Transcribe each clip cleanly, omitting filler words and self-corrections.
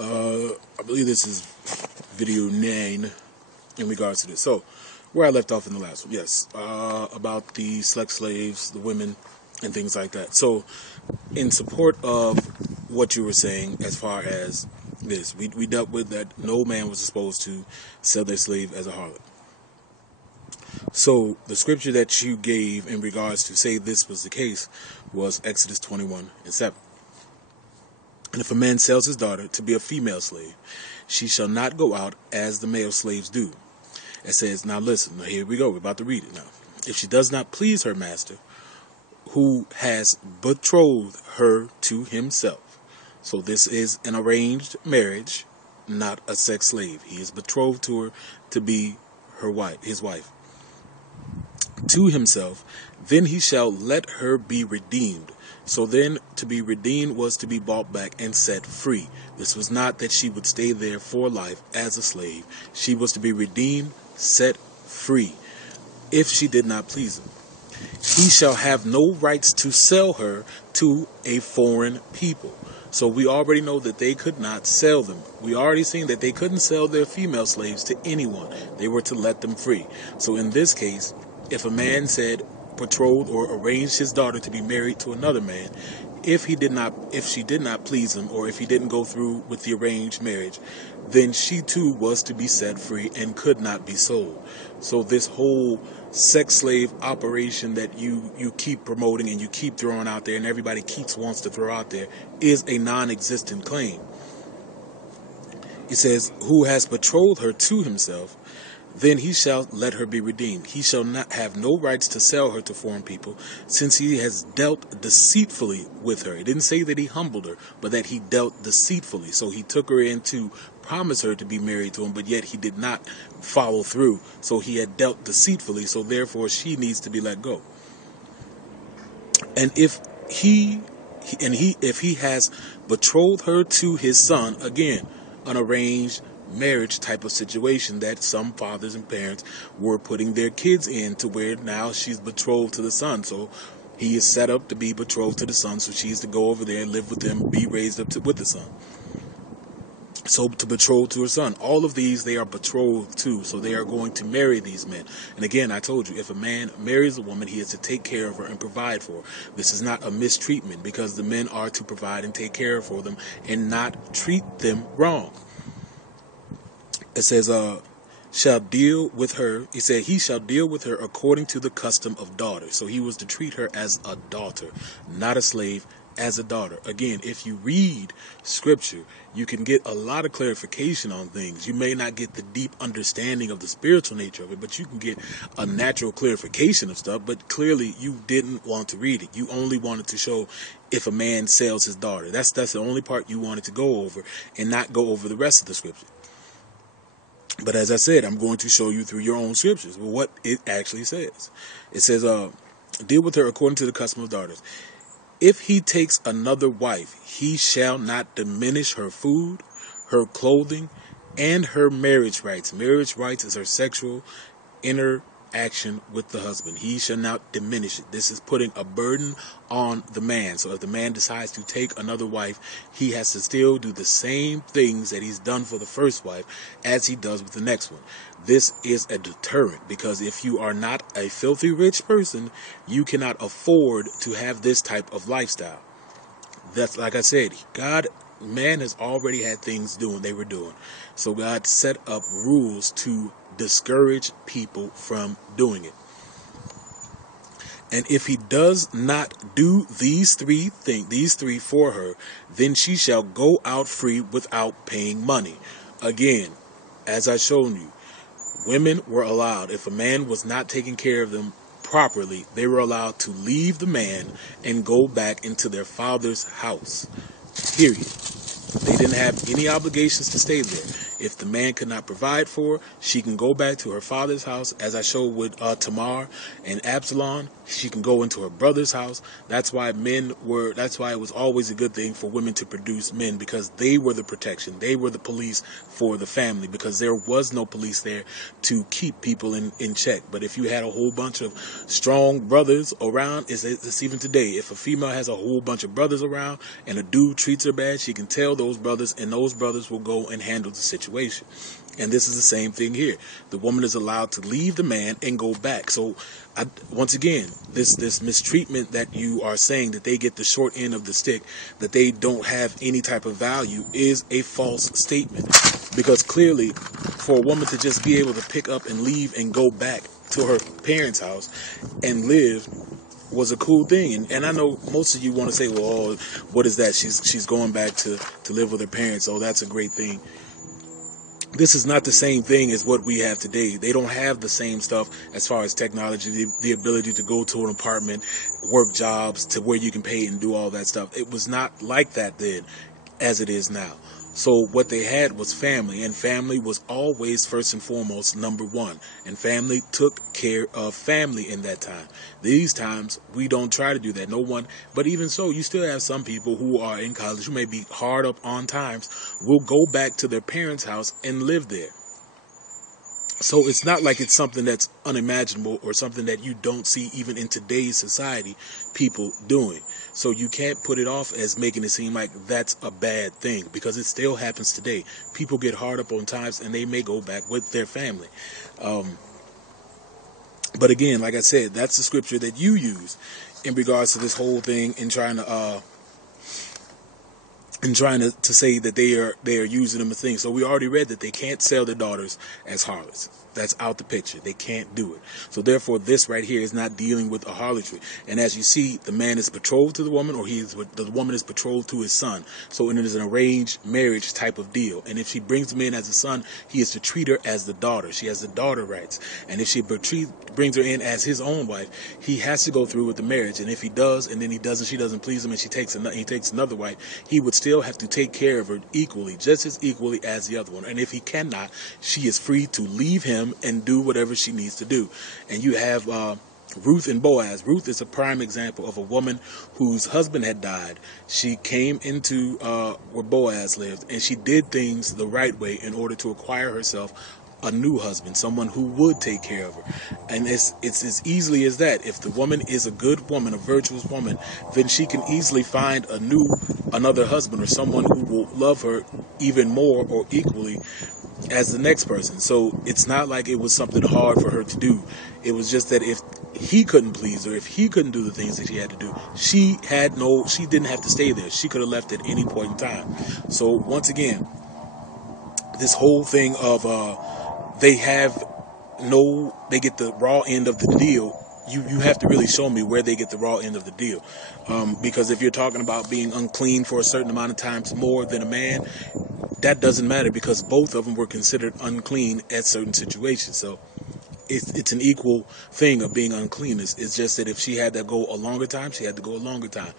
I believe this is video 9 in regards to this. So, where I left off in the last one, yes, about the sex slaves, the women, and things like that. So, in support of what you were saying, as far as this, we dealt with that no man was supposed to sell their slave as a harlot. So, the scripture that you gave in regards to say this was the case was Exodus 21:7. And if a man sells his daughter to be a female slave, she shall not go out as the male slaves do. It says, now listen, now here we go, we're about to read it now. If she does not please her master, who has betrothed her to himself. So this is an arranged marriage, not a sex slave. He is betrothed to her to be her wife, his wife. To himself, then he shall let her be redeemed. So then to be redeemed was to be bought back and set free. This was not that she would stay there for life as a slave. She was to be redeemed, set free, if she did not please him. He shall have no rights to sell her to a foreign people. So we already know that they could not sell them. We already seen that they couldn't sell their female slaves to anyone. They were to let them free. So in this case, if a man said betrothed or arranged his daughter to be married to another man, if she did not please him, or if he didn't go through with the arranged marriage, then she too was to be set free and could not be sold. So this whole sex slave operation that you keep promoting and you keep throwing out there and everybody wants to throw out there is a non-existent claim. It says, who has betrothed her to himself, then he shall let her be redeemed. He shall not have no rights to sell her to foreign people, since he has dealt deceitfully with her. It didn't say that he humbled her, but that he dealt deceitfully. So he took her in to promise her to be married to him, but yet he did not follow through. So he had dealt deceitfully, so therefore she needs to be let go. And if he has betrothed her to his son, again, an arranged marriage type of situation that some fathers and parents were putting their kids in, to where now she's betrothed to the son. So he is set up to be betrothed to the son, so she's to go over there and live with him, be raised up with the son. So to betroth to her son, all of these they are betrothed to, so they are going to marry these men. And again, I told you, if a man marries a woman, he is to take care of her and provide for her. This is not a mistreatment, because the men are to provide and take care for them and not treat them wrong. It says, shall deal with her. He said, he shall deal with her according to the custom of daughters. So he was to treat her as a daughter, not a slave, as a daughter. Again, if you read scripture, you can get a lot of clarification on things. You may not get the deep understanding of the spiritual nature of it, but you can get a natural clarification of stuff. But clearly you didn't want to read it. You only wanted to show if a man sells his daughter. That's the only part you wanted to go over, and not go over the rest of the scripture. But as I said, I'm going to show you through your own scriptures what it actually says. It says, deal with her according to the custom of daughters. If he takes another wife, he shall not diminish her food, her clothing, and her marriage rights. Marriage rights is her sexual interaction with the husband. He shall not diminish it. This is putting a burden on the man. So if the man decides to take another wife, he has to still do the same things that he's done for the first wife as he does with the next one. This is a deterrent, because if you are not a filthy rich person, you cannot afford to have this type of lifestyle. That's, like I said, man has already had things they were doing. So God set up rules to discourage people from doing it. And if he does not do these three for her, then she shall go out free without paying money. Again, as I shown you, women were allowed, if a man was not taking care of them properly, they were allowed to leave the man and go back into their father's house. Period. They didn't have any obligations to stay there. If the man could not provide for her, she can go back to her father's house, as I showed with Tamar and Absalom. She can go into her brother's house. That's why it was always a good thing for women to produce men, because they were the protection. They were the police for the family, because there was no police there to keep people in check. But if you had a whole bunch of strong brothers around, it's even today, if a female has a whole bunch of brothers around and a dude treats her bad, she can tell those brothers, and those brothers will go and handle the situation. And this is the same thing here. The woman is allowed to leave the man and go back. So once again, this mistreatment that you are saying, that they get the short end of the stick, that they don't have any type of value, is a false statement. Because clearly, for a woman to just be able to pick up and leave and go back to her parents' house and live was a cool thing. And I know most of you want to say, well, oh, what is that? She's going back to live with her parents. Oh, that's a great thing. This is not the same thing as what we have today. They don't have the same stuff as far as technology, the ability to go to an apartment, work jobs to where you can pay and do all that stuff. It was not like that then as it is now. So what they had was family, and family was always first and foremost number one. And family took care of family in that time. These times, we don't try to do that. No one, but even so, you still have some people who are in college who may be hard up on times, will go back to their parents' house and live there. So it's not like it's something that's unimaginable or something that you don't see even in today's society people doing. So you can't put it off as making it seem like that's a bad thing, because it still happens today. People get hard up on times and they may go back with their family. But again, like I said, that's the scripture that you use in regards to this whole thing, and trying to say that they are using them as things. So we already read that they can't sell their daughters as harlots. That's out the picture. They can't do it. So therefore, this right here is not dealing with a harlotry. And as you see, the man is betrothed to the woman, or the woman is betrothed to his son. So it is an arranged marriage type of deal. And if she brings him in as a son, he is to treat her as the daughter. She has the daughter rights. And if she brings her in as his own wife, he has to go through with the marriage. And if he does, and then she doesn't please him, and he takes another wife, he would still have to take care of her equally, just as equally as the other one. And if he cannot, she is free to leave him and do whatever she needs to do. And you have Ruth and Boaz. Ruth is a prime example of a woman whose husband had died. She came into where Boaz lived, and she did things the right way in order to acquire herself a new husband, someone who would take care of her. And it's as easily as that. If the woman is a good woman, a virtuous woman, then she can easily find another husband, or someone who will love her even more or equally as the next person. So it's not like it was something hard for her to do. It was just that if he couldn't please her, if he couldn't do the things that she had to do, she didn't have to stay there. She could have left at any point in time. So once again, this whole thing of they get the raw end of the deal. You have to really show me where they get the raw end of the deal. Because if you're talking about being unclean for a certain amount of times more than a man, that doesn't matter, because both of them were considered unclean at certain situations. So it's an equal thing of being unclean. It's just that if she had to go a longer time, she had to go a longer time.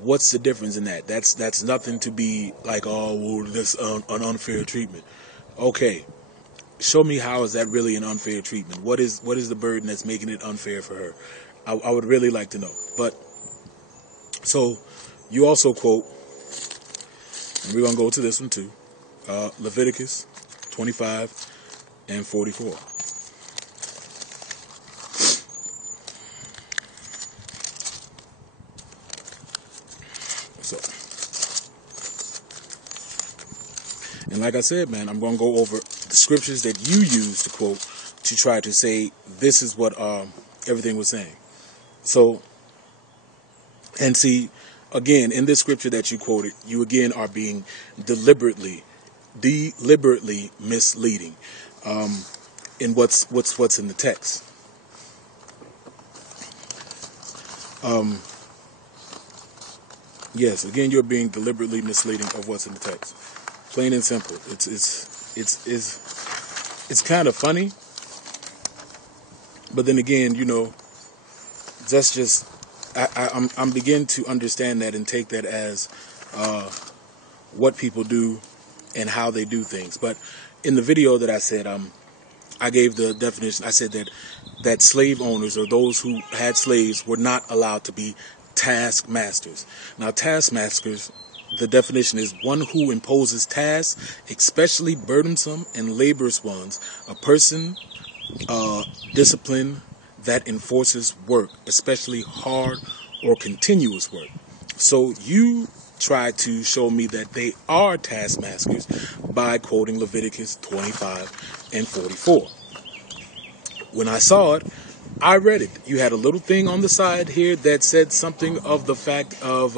What's the difference in that? That's nothing to be like, oh, well, this an unfair treatment. Okay. Show me, how is that really an unfair treatment? What is the burden that's making it unfair for her? I would really like to know. But so you also quote, and we're going to go to this one too, Leviticus 25 and 44. So, and like I said, man, I'm going to go over the scriptures that you use to quote to try to say this is what everything was saying. So, and see, again, in this scripture that you quoted, you again are being deliberately misleading in what's in the text. Yes, again, you're being deliberately misleading of what's in the text. Plain and simple. It's kind of funny, but then again, that's just I'm beginning to understand that and take that as what people do and how they do things. But in the video that I said, I gave the definition. I said that slave owners, or those who had slaves, were not allowed to be taskmasters. Now, taskmasters, the definition is one who imposes tasks, especially burdensome and laborious ones, a person, discipline that enforces work, especially hard or continuous work. So you try to show me that they are taskmasters by quoting Leviticus 25 and 44. When I saw it, I read it. You had a little thing on the side here that said something of the fact of,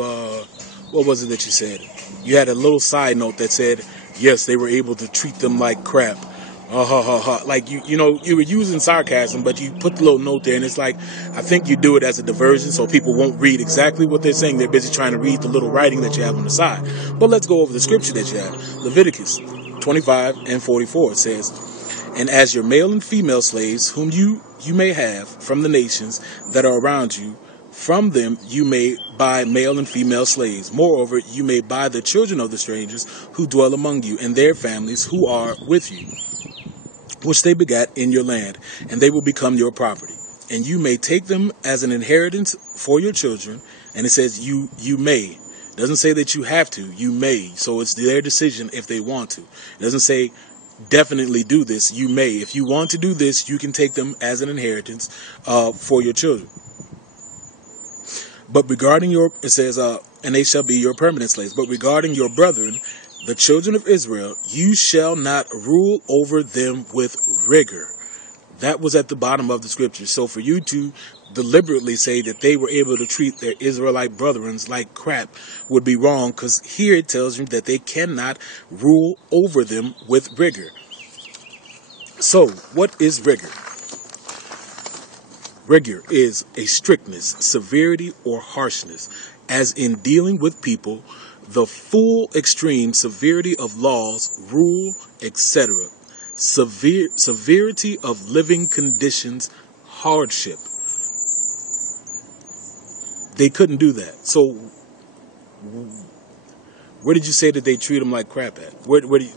what was it that you said? You had a little side note that said, yes, they were able to treat them like crap. Like, you know, you were using sarcasm, but you put the little note there, and it's like, I think you do it as a diversion so people won't read exactly what they're saying. They're busy trying to read the little writing that you have on the side. But let's go over the scripture that you have. Leviticus 25 and 44 says, and as your male and female slaves, whom you may have from the nations that are around you, from them you may buy male and female slaves. Moreover, you may buy the children of the strangers who dwell among you, and their families who are with you, which they begat in your land, and they will become your property. And you may take them as an inheritance for your children. And it says you may. It doesn't say that you have to. You may. So it's their decision if they want to. It doesn't say definitely do this. You may. If you want to do this, you can take them as an inheritance for your children. But regarding it says, and they shall be your permanent slaves. But regarding your brethren, the children of Israel, you shall not rule over them with rigor. That was at the bottom of the scripture. So for you to deliberately say that they were able to treat their Israelite brethren like crap would be wrong, because here it tells you that they cannot rule over them with rigor. So what is rigor? Rigor is a strictness, severity, or harshness, as in dealing with people, the full extreme severity of laws, rule, etc. Severity of living conditions, hardship. They couldn't do that. So where did you say that they treat them like crap at?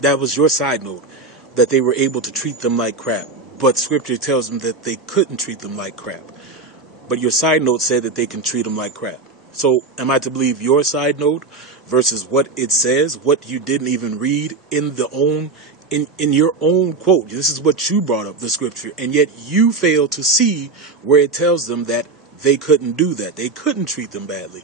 That was your side note, that they were able to treat them like crap. But scripture tells them that they couldn't treat them like crap. But your side note said that they can treat them like crap. So am I to believe your side note versus what it says, what you didn't even read in your own quote? This is what you brought up, the scripture, and yet you fail to see where it tells them that they couldn't do that. They couldn't treat them badly.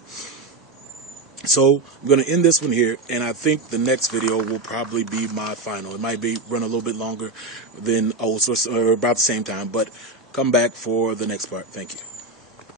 So I'm going to end this one here, and I think the next video will probably be my final. It might run a little bit longer than or about the same time, but come back for the next part. Thank you.